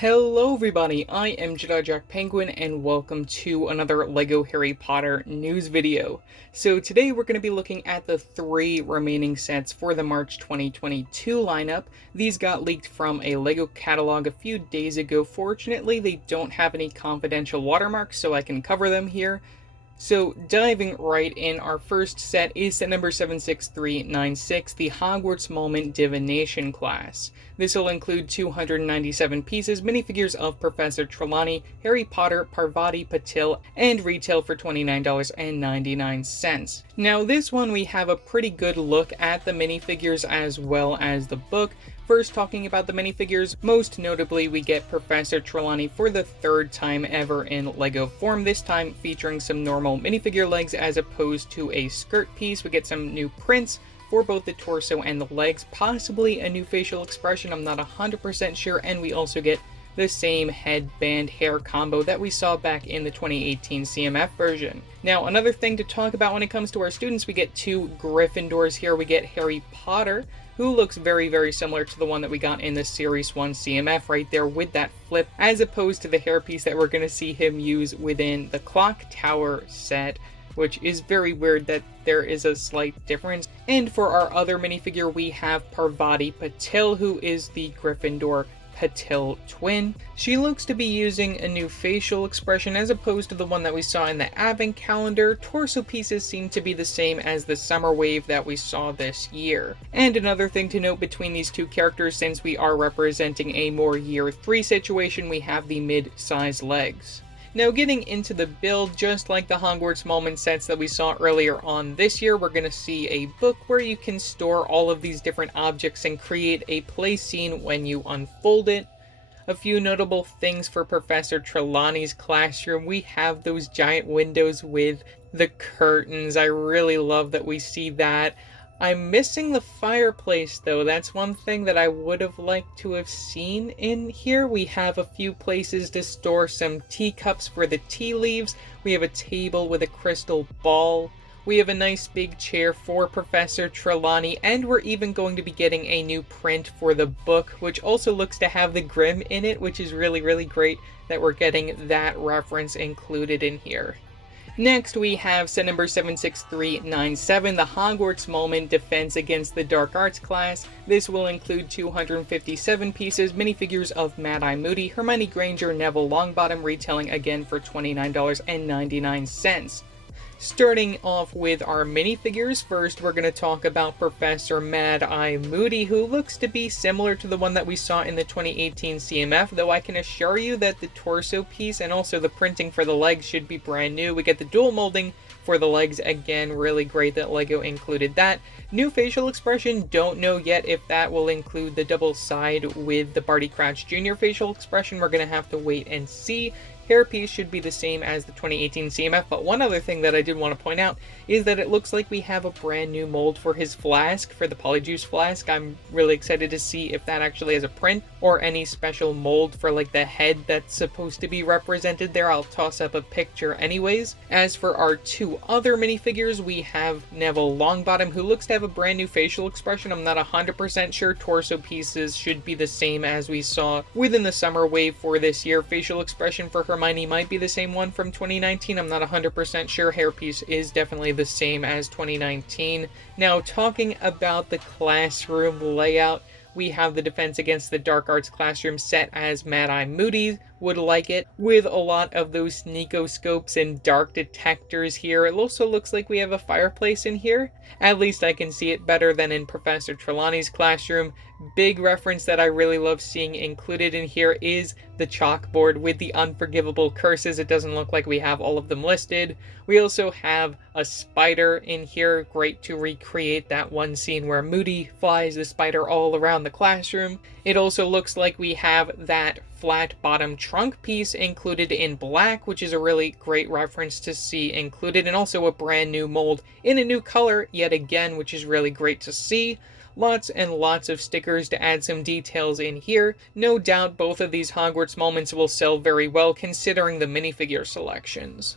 Hello everybody, I am Jedi JAC Penguin and welcome to another LEGO Harry Potter news video. So today we're going to be looking at the 3 remaining sets for the March 2022 lineup. These got leaked from a LEGO catalog a few days ago. Fortunately, they don't have any confidential watermarks, so I can cover them here. So diving right in, our first set is set number 76396, the Hogwarts Moment Divination Class. This will include 297 pieces, minifigures of Professor Trelawney, Harry Potter, Parvati Patil, and retail for $29.99. Now this one we have a pretty good look at the minifigures as well as the book. First, talking about the minifigures, most notably we get Professor Trelawney for the 3rd time ever in LEGO form, this time featuring some normal minifigure legs as opposed to a skirt piece. We get some new prints for both the torso and the legs, possibly a new facial expression, I'm not 100% sure, and we also get the same headband hair combo that we saw back in the 2018 CMF version. Now, another thing to talk about when it comes to our students, we get 2 Gryffindors here. We get Harry Potter, who looks very similar to the one that we got in the Series 1 CMF right there with that flip, as opposed to the hairpiece that we're going to see him use within the Clock Tower set, which is very weird that there is a slight difference. And for our other minifigure, we have Parvati Patil, who is the Gryffindor Patil twin. She looks to be using a new facial expression as opposed to the one that we saw in the Advent calendar. Torso pieces seem to be the same as the summer wave that we saw this year. And another thing to note between these two characters, since we are representing a more year 3 situation, we have the mid-size legs. Now getting into the build, just like the Hogwarts Moment sets that we saw earlier on this year, we're going to see a book where you can store all of these different objects and create a play scene when you unfold it. A few notable things for Professor Trelawney's classroom: we have those giant windows with the curtains. I really love that we see that. I'm missing the fireplace though. That's one thing that I would have liked to have seen in here. We have a few places to store some teacups for the tea leaves. We have a table with a crystal ball. We have a nice big chair for Professor Trelawney, and we're even going to be getting a new print for the book, which also looks to have the Grim in it, which is really great that we're getting that reference included in here. Next, we have set number 76397, the Hogwarts Moment Defense Against the Dark Arts Class. This will include 257 pieces, minifigures of Mad-Eye Moody, Hermione Granger, Neville Longbottom, retailing again for $29.99. Starting off with our minifigures, first we're going to talk about Professor Mad-Eye Moody, who looks to be similar to the one that we saw in the 2018 CMF, though I can assure you that the torso piece and also the printing for the legs should be brand new. We get the dual molding for the legs, again, really great that LEGO included that. New facial expression, don't know yet if that will include the double side with the Barty Crouch Jr. facial expression. We're going to have to wait and see. Hairpiece should be the same as the 2018 CMF, but one other thing that I did want to point out is that it looks like we have a brand new mold for his flask, for the Polyjuice flask. I'm really excited to see if that actually has a print or any special mold for like the head that's supposed to be represented there. I'll toss up a picture anyways. As for our 2 other minifigures, we have Neville Longbottom, who looks to have a brand new facial expression. I'm not 100% sure. Torso pieces should be the same as we saw within the summer wave for this year. Facial expression for Hermione might be the same one from 2019. I'm not 100% sure. Hairpiece is definitely the same as 2019. Now, talking about the classroom layout, we have the Defense Against the Dark Arts classroom set as Mad-Eye Moody would like it, with a lot of those sneakoscopes and dark detectors here. It also looks like we have a fireplace in here. At least I can see it better than in Professor Trelawney's classroom. Big reference that I really love seeing included in here is the chalkboard with the unforgivable curses. It doesn't look like we have all of them listed. We also have a spider in here, great to recreate that one scene where Moody flies the spider all around the classroom. It also looks like we have that flat bottom trunk piece included in black, which is a really great reference to see included, and also a brand new mold in a new color yet again, which is really great to see. Lots and lots of stickers to add some details in here. No doubt both of these Hogwarts moments will sell very well considering the minifigure selections.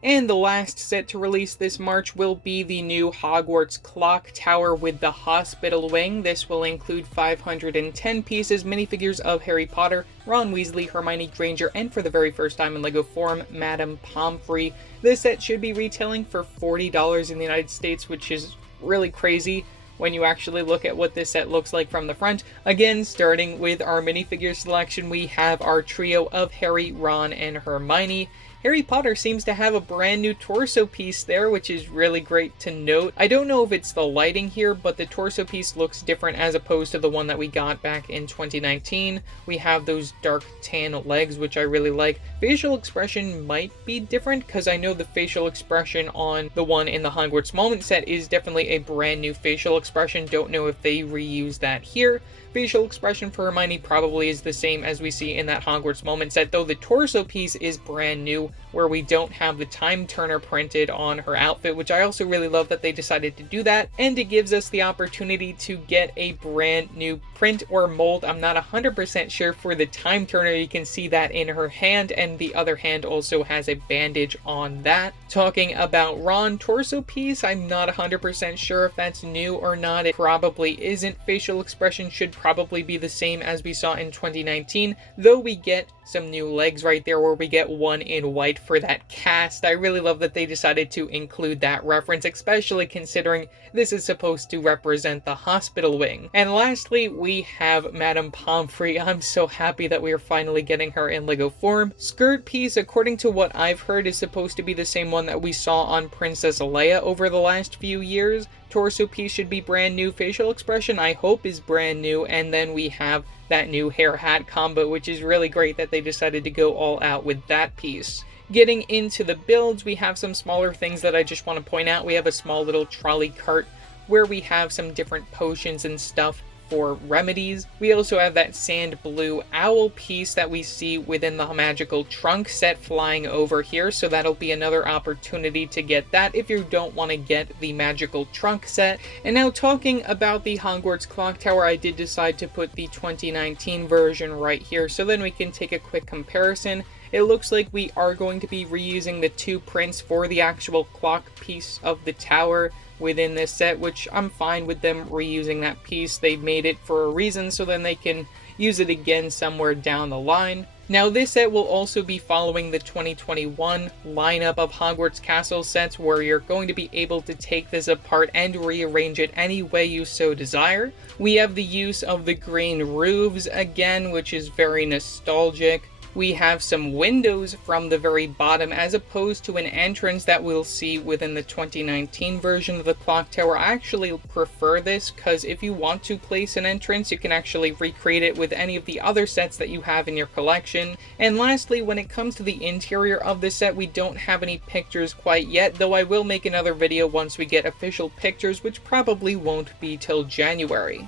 And the last set to release this March will be the new Hogwarts Clock Tower with the Hospital Wing. This will include 510 pieces, minifigures of Harry Potter, Ron Weasley, Hermione Granger, and for the very first time in LEGO form, Madame Pomfrey. This set should be retailing for $40 in the United States, which is really crazy when you actually look at what this set looks like from the front. Again, starting with our minifigure selection, we have our trio of Harry, Ron, and Hermione. Harry Potter seems to have a brand new torso piece there, which is really great to note. I don't know if it's the lighting here, but the torso piece looks different as opposed to the one that we got back in 2019. We have those dark tan legs, which I really like. Facial expression might be different, because I know the facial expression on the one in the Hogwarts Moment set is definitely a brand new facial expression. Don't know if they reuse that here. Facial expression for Hermione probably is the same as we see in that Hogwarts Moment set, though the torso piece is brand new, where we don't have the time turner printed on her outfit, which I also really love that they decided to do that, and it gives us the opportunity to get a brand new print or mold. I'm not 100% sure for the time turner. You can see that in her hand, and the other hand also has a bandage on that. Talking about Ron torso piece, I'm not 100% sure if that's new or not. It probably isn't. Facial expression should probably be the same as we saw in 2019, though we get some new legs right there where we get one in white for that cast. I really love that they decided to include that reference, especially considering this is supposed to represent the hospital wing. And lastly, we have Madame Pomfrey. I'm so happy that we are finally getting her in LEGO form. Skirt piece, according to what I've heard, is supposed to be the same one that we saw on Princess Leia over the last few years. Torso piece should be brand new. Facial expression, I hope, is brand new. And then we have that new hair hat combo, which is really great that they decided to go all out with that piece. Getting into the builds, we have some smaller things that I just want to point out. We have a small little trolley cart where we have some different potions and stuff for remedies. We also have that sand blue owl piece that we see within the magical trunk set flying over here, so that'll be another opportunity to get that if you don't want to get the magical trunk set. And now talking about the Hogwarts Clock Tower, I did decide to put the 2019 version right here, so then we can take a quick comparison. It looks like we are going to be reusing the two prints for the actual clock piece of the tower within this set, which I'm fine with them reusing that piece. They made it for a reason, so then they can use it again somewhere down the line. Now, this set will also be following the 2021 lineup of Hogwarts Castle sets, where you're going to be able to take this apart and rearrange it any way you so desire. We have the use of the green roofs again, which is very nostalgic. We have some windows from the very bottom as opposed to an entrance that we'll see within the 2019 version of the clock tower. I actually prefer this because if you want to place an entrance, you can actually recreate it with any of the other sets that you have in your collection. And lastly, when it comes to the interior of this set, we don't have any pictures quite yet, though I will make another video once we get official pictures, which probably won't be till January.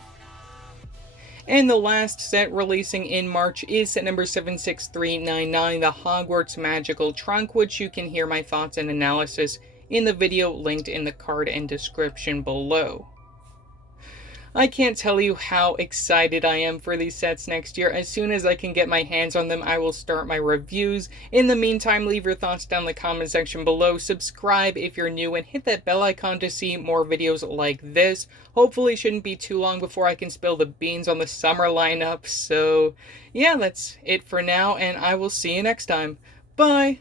And the last set releasing in March is set number 76399, the Hogwarts Magical Trunk, which you can hear my thoughts and analysis in the video linked in the card and description below. I can't tell you how excited I am for these sets next year. As soon as I can get my hands on them, I will start my reviews. In the meantime, leave your thoughts down in the comment section below. Subscribe if you're new and hit that bell icon to see more videos like this. Hopefully it shouldn't be too long before I can spill the beans on the summer lineup. So yeah, that's it for now, and I will see you next time. Bye!